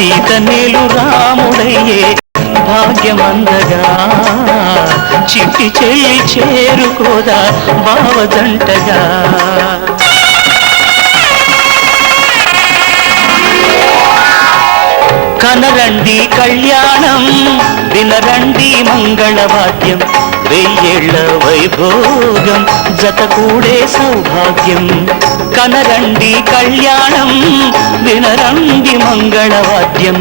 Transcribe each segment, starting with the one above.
సీతనేలు రాముడయ్యే భాగ్యమందగా చిట్టి చెల్లి చేరుకోదా బావజంటగా కనరండి కళ్యాణం వినరండి మంగళవాద్యం వెయ్యేళ్ల వైభోగం జతకూడే సౌభాగ్యం కనరండి కళ్యాణం వినరండి మంగళవాద్యం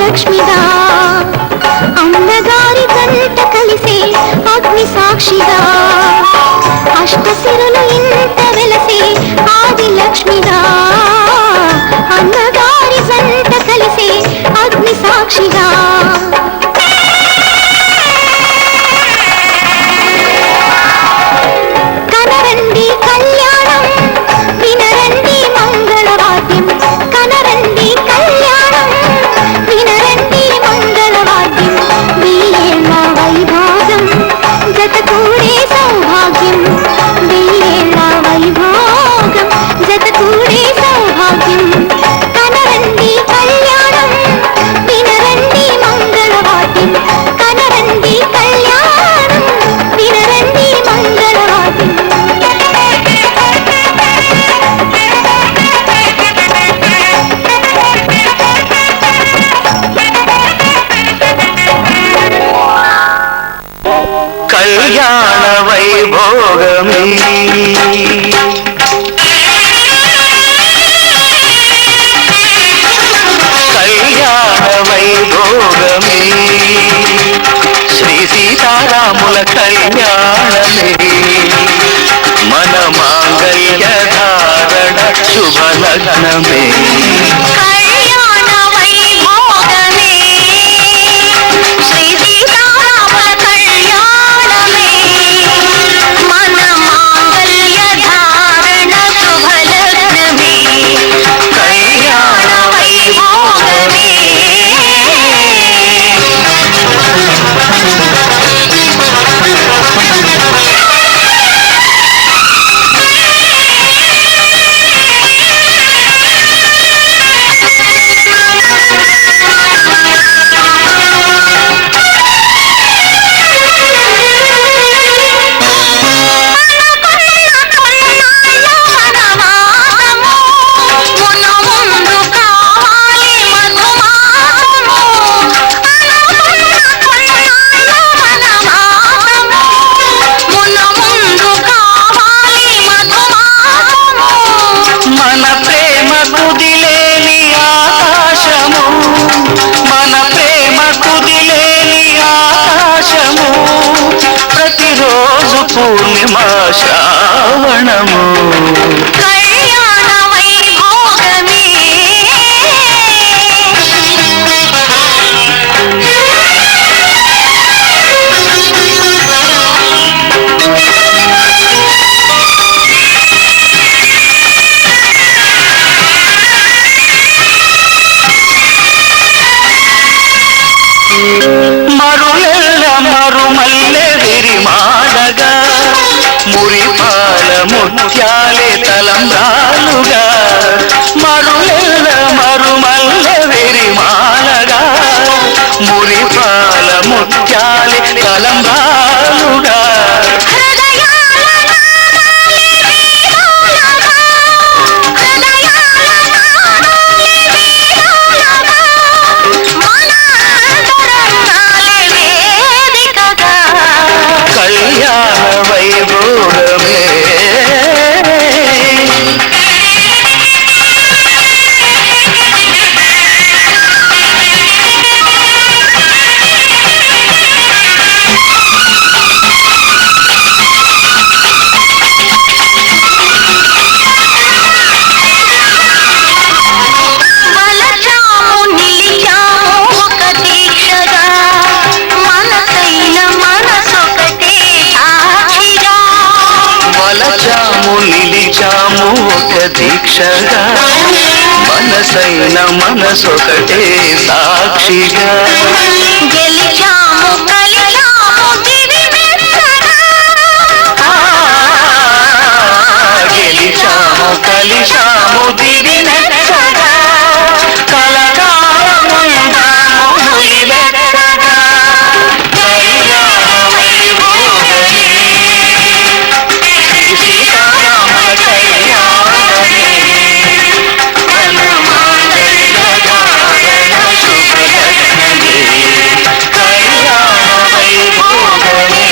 లక్ష్మిగా అన్నగారి జంట కలిసే అగ్ని సాక్షిగా అష్టసిరులు ఇంత వెలసే ఆది లక్ష్మిగా అన్నగారి జంట కలిసే అగ్ని సాక్షిగా కనరండి కళ్యాణం వినరండి మంగళవాద్యం కనరండి కళ్యాణం వినరండి మంగళవాద్యం వెయ్యేళ్ల వైభోగం జతకూడే సౌభాగ్యం వెయ్యేళ్ల వైభోగం జతకూడే సౌభాగ్యం కనరండి కళ్యాణం వినరండి మంగళవాద్యం కనరండి కళ్యాణం వినరండి మంగళవాద్యం కళ్యాణ వైభోగమే కళ్యాణ వైభోగమే శ్రీ సీతారాముల కళ్యాణమే మన మాంగళ్య ధారణ శుభలగ్నమే పూర్ణిమా శ్రావణము కళ్యాణ వైభోగమే మరులెల్ల మరుమల్లె విరిమాడగా మురిపాల ముత్యాలే తలంబ్రాలుగా దశగా మనసైన మనసొకటే సాక్షిగా గెలిచాము కలిచాము దివి మెచ్చగా గెలిచాము కలిశాము దివి మెచ్చగా కలకాలముందాము నులి వెచ్చగా కళ్యాణ వైభోగమే శ్రీ సీతారామ కళ్యాణమే మన మాంగళ్యధారణ శుభలగ్నమే కళ్యాణ వైభోగమే.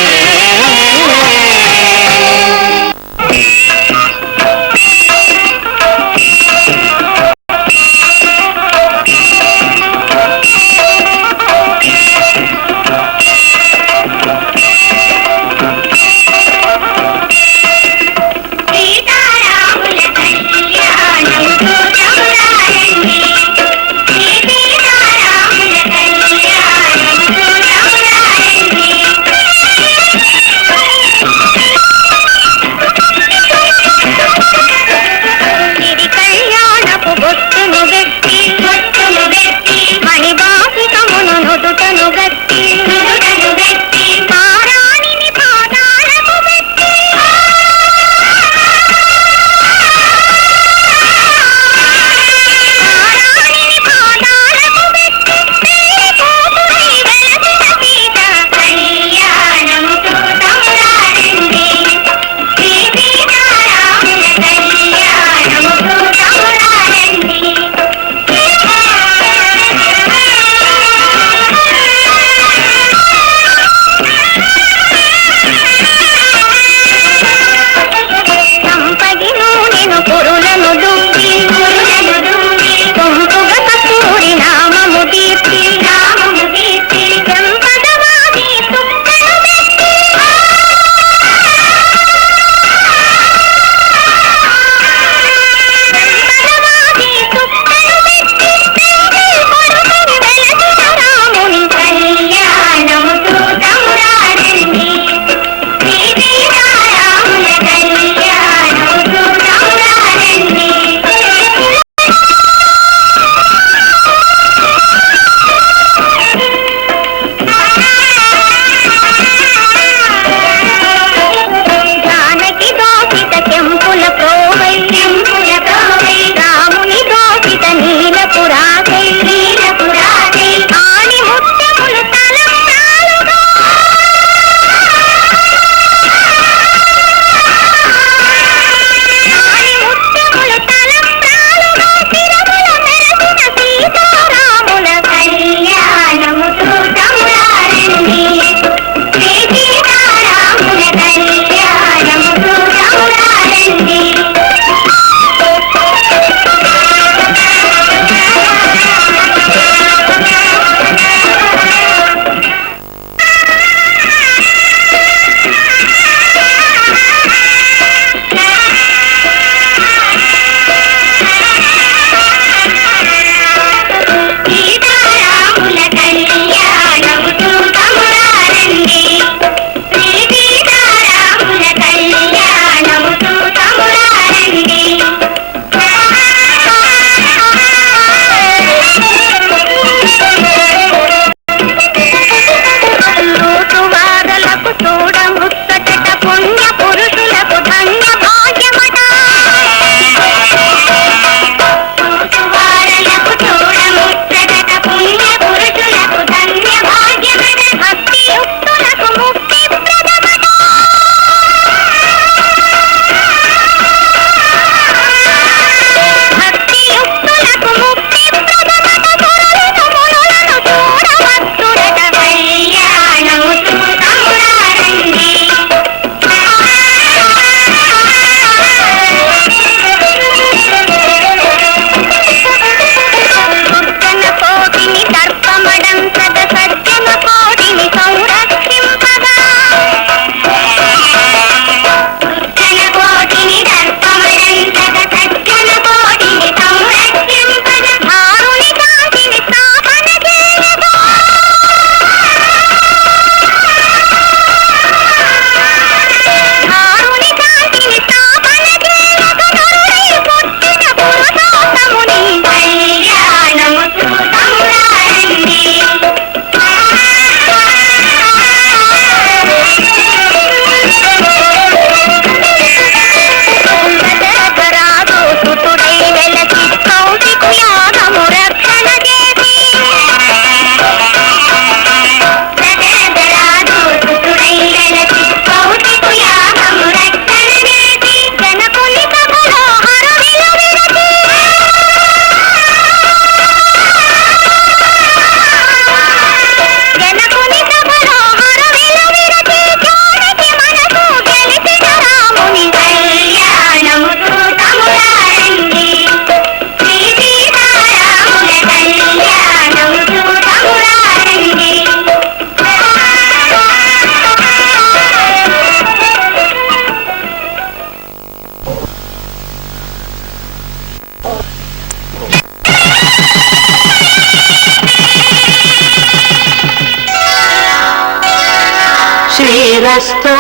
శ్రీరస్తు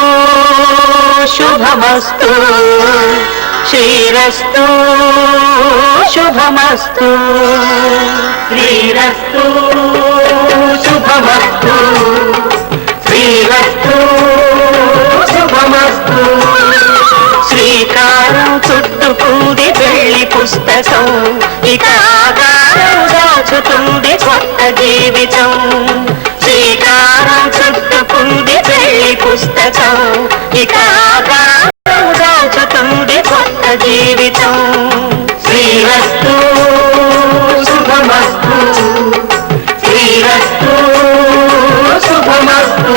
శుభమస్తు శ్రీరస్తు శుభమస్తు శ్రీరస్తు శుభమస్తు శ్రీరస్తు శుభమస్తు శ్రీకారం చుట్టుకుంది పెళ్లి పుస్తకం ఇక ఆధారం దాచుతుంది కొత్త జీవితం శ్రీకారం చుట్టుకుంది పెళ్లి పుస్తకం ఇక ఆధారం దాచుతుంది కొత్త జీవితం శ్రీరస్తు శుభమస్తు శ్రీరస్తు శుభమస్తు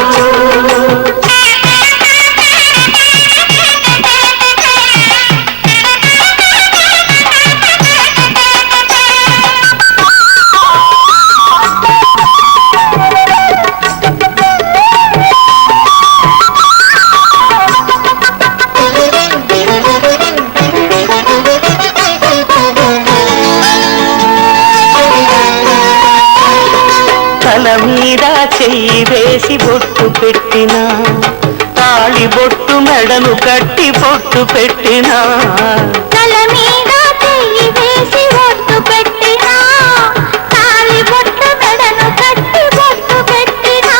తల మీద చెయ్యి వేసి బొట్టు పెట్టినా తాళి బొట్టు మెడను కట్టి బొట్టు పెట్టినా తల మీద చెయ్యి వేసి బొట్టు పెట్టినా తాళి బొట్టు మెడను కట్టి బొట్టు పెట్టినా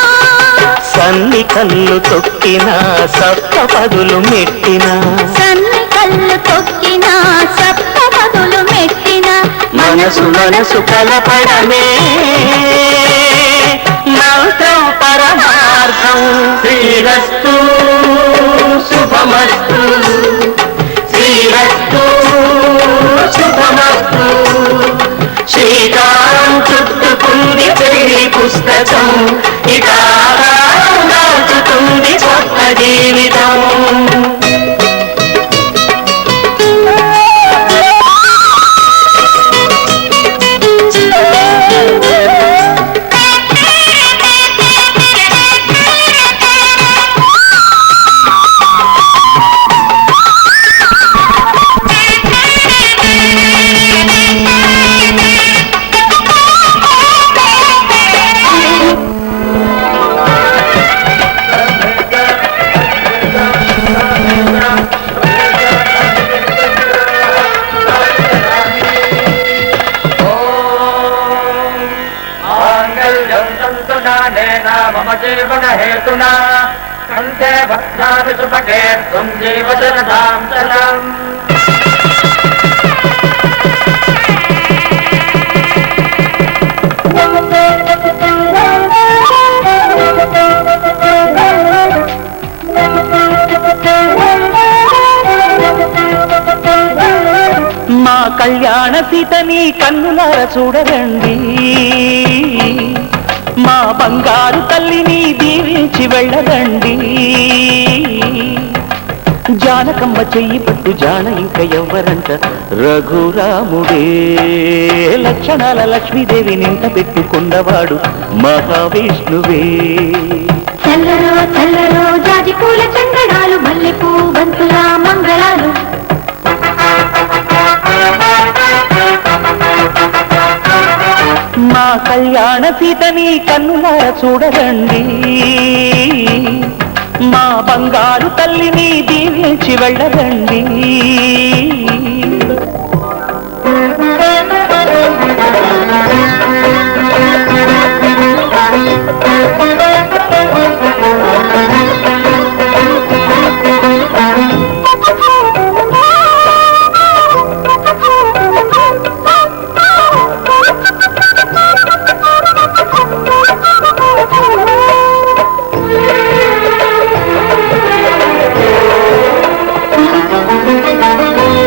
సన్ని కళ్ళు తొక్కినా సప్త పదులు మెట్టినా సన్ని కళ్ళు తొక్కినా సప్త పదులు మెట్టినా మనసు మనసు కలపడమే మంత్రం పరమార్థం శ్రీరస్తు శుభమస్తు శ్రీరస్తు శుభమస్తు శ్రీకారం చుట్టుకుంది పెళ్లి పుస్తకం ఇక ఆధారం దాచుతుంది కొత్త జీవితం मम जीवन हेतुना कंठे भक्तानि सुभगे त्वं जीवशरदां शरणम् మా కళ్యాణ సీతని కన్నులార చూడరండి మా బంగారు తల్లిని దీవించి వెళ్ళరండి జానకమ్మ చెయ్యి పట్టు జాన ఇంక ఎవ్వరంట రఘురాముడే లక్షణాల లక్ష్మీదేవి నింట పెట్టుకున్నవాడు మహావిష్ణువే చల్లరో చల్లరో జాజి పూల చందనాలు మల్లెపూ బంతుల మంగళాలు మా కళ్యాణ సీతని కన్నులార చూడరండి మా బంగారు తల్లిని దీవించి వెళ్ళరండి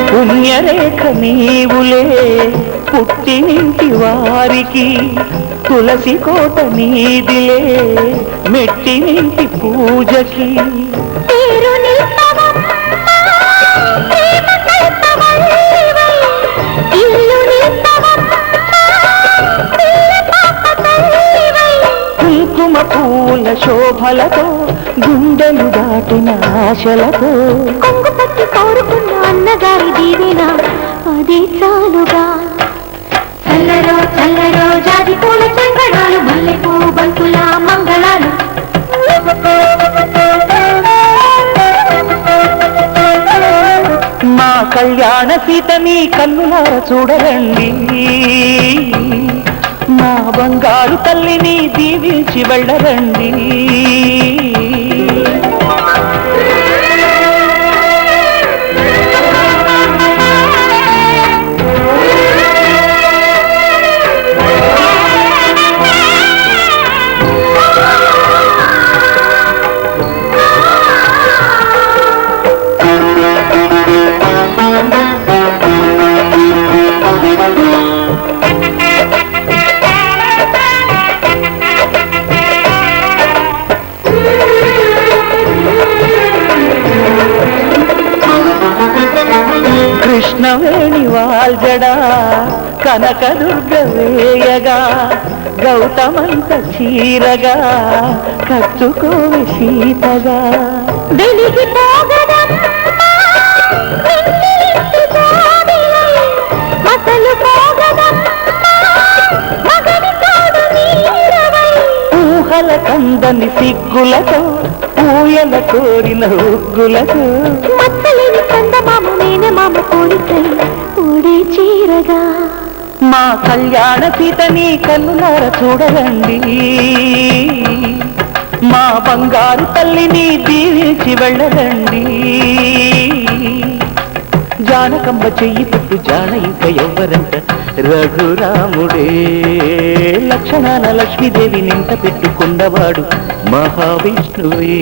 పుణ్యరేఖ నీవులే పుట్టినింటి వారికి తులసి కోట నీదిలే మెట్టినింటి పూజకి కుంకుమ పూల శోభలతో గుండెలు దాటిన ఆశలతో కొంగు పట్టి కోరుకున్న అన్నగారి దీవెన అది చాలుగా చల్లరో చల్లరో జాజి పూల చందనాలు మల్లెపూ బంతుల మంగళాలు సీతని కన్నులార చూడరండి, మా బంగారు తల్లిని దీవించి వెళ్ళరండి. కృష్ణవేణి వాల్జడా కనకదుర్గ వేయగా, గౌతమంత చీరగా కచ్చుకోవి సీతగా. ఊహల కందని సిగ్గులతో ఊయల కోరిన ఉగ్గులతో చీరగా మా కళ్యాణ సీతని కన్నులార చూడరండి, మా బంగారు తల్లిని దీవించి వెళ్ళరండి. జానకమ్మ చెయ్యి పెట్టు జాన ఇంక ఎవ్వరంట, రఘురాముడే లక్షణాల లక్ష్మీదేవి నింట పెట్టుకున్నవాడు మహావిష్ణువే.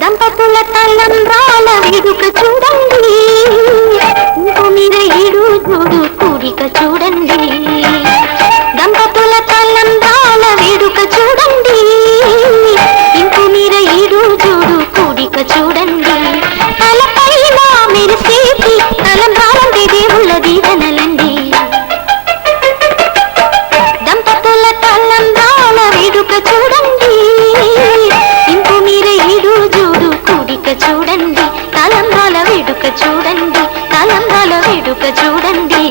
దంపతుల తలంబ్రాల వేడుక చూడండి, మీద ఈడు జోడు కూడిక చూడండి. దంపతుల తలంబ్రాల వేడుక చూడండి, ఇంటి మీద ఈడు జోడు కూడిక చూడండి. తలపైన మెరిసేటి తలంబ్రాలంటే దేవుళ్ళ దీవెనలండి. దంపతుల తలంబ్రాల వేడుక చూడండి, ఇంటి మీద ఈడు జోడు కూడిక చూడండి. తలంబ్రాల వేడుక చూడండి, తలంబ్రాల వేడుక చూడండి.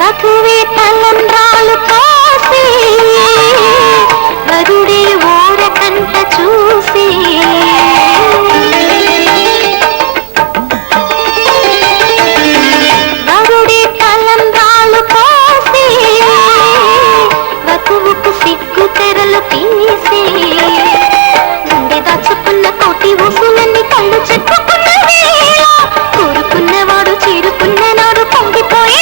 వధువే తలంబ్రాలు పోసి, వరుడే ఓరకంట చూసి, వరుడే తలంబ్రాలు పోసి, వధువుకు సిగ్గు తెరలు తీసి, గుండె దాచుకున్న కోటి ఊసులన్నీ కళ్ళు చెప్పుకున్న వేళ, కోరుకున్నవాడు చేరుకున్న నాడు పొంగిపోయే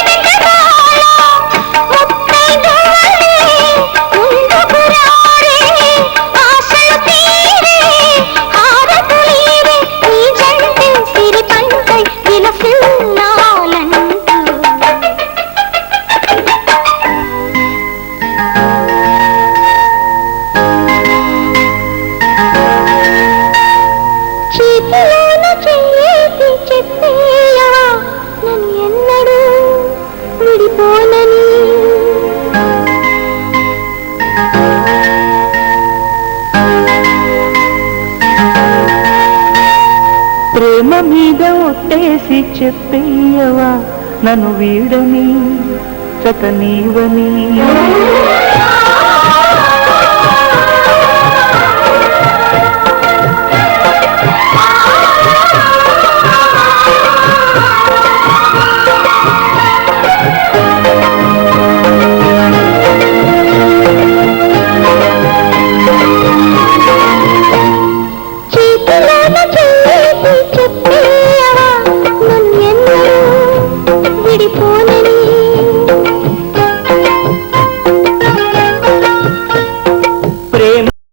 ప్రేమ మీద ఒట్టేసి చెప్పేయవా నన్ను వీడని చతనీవని.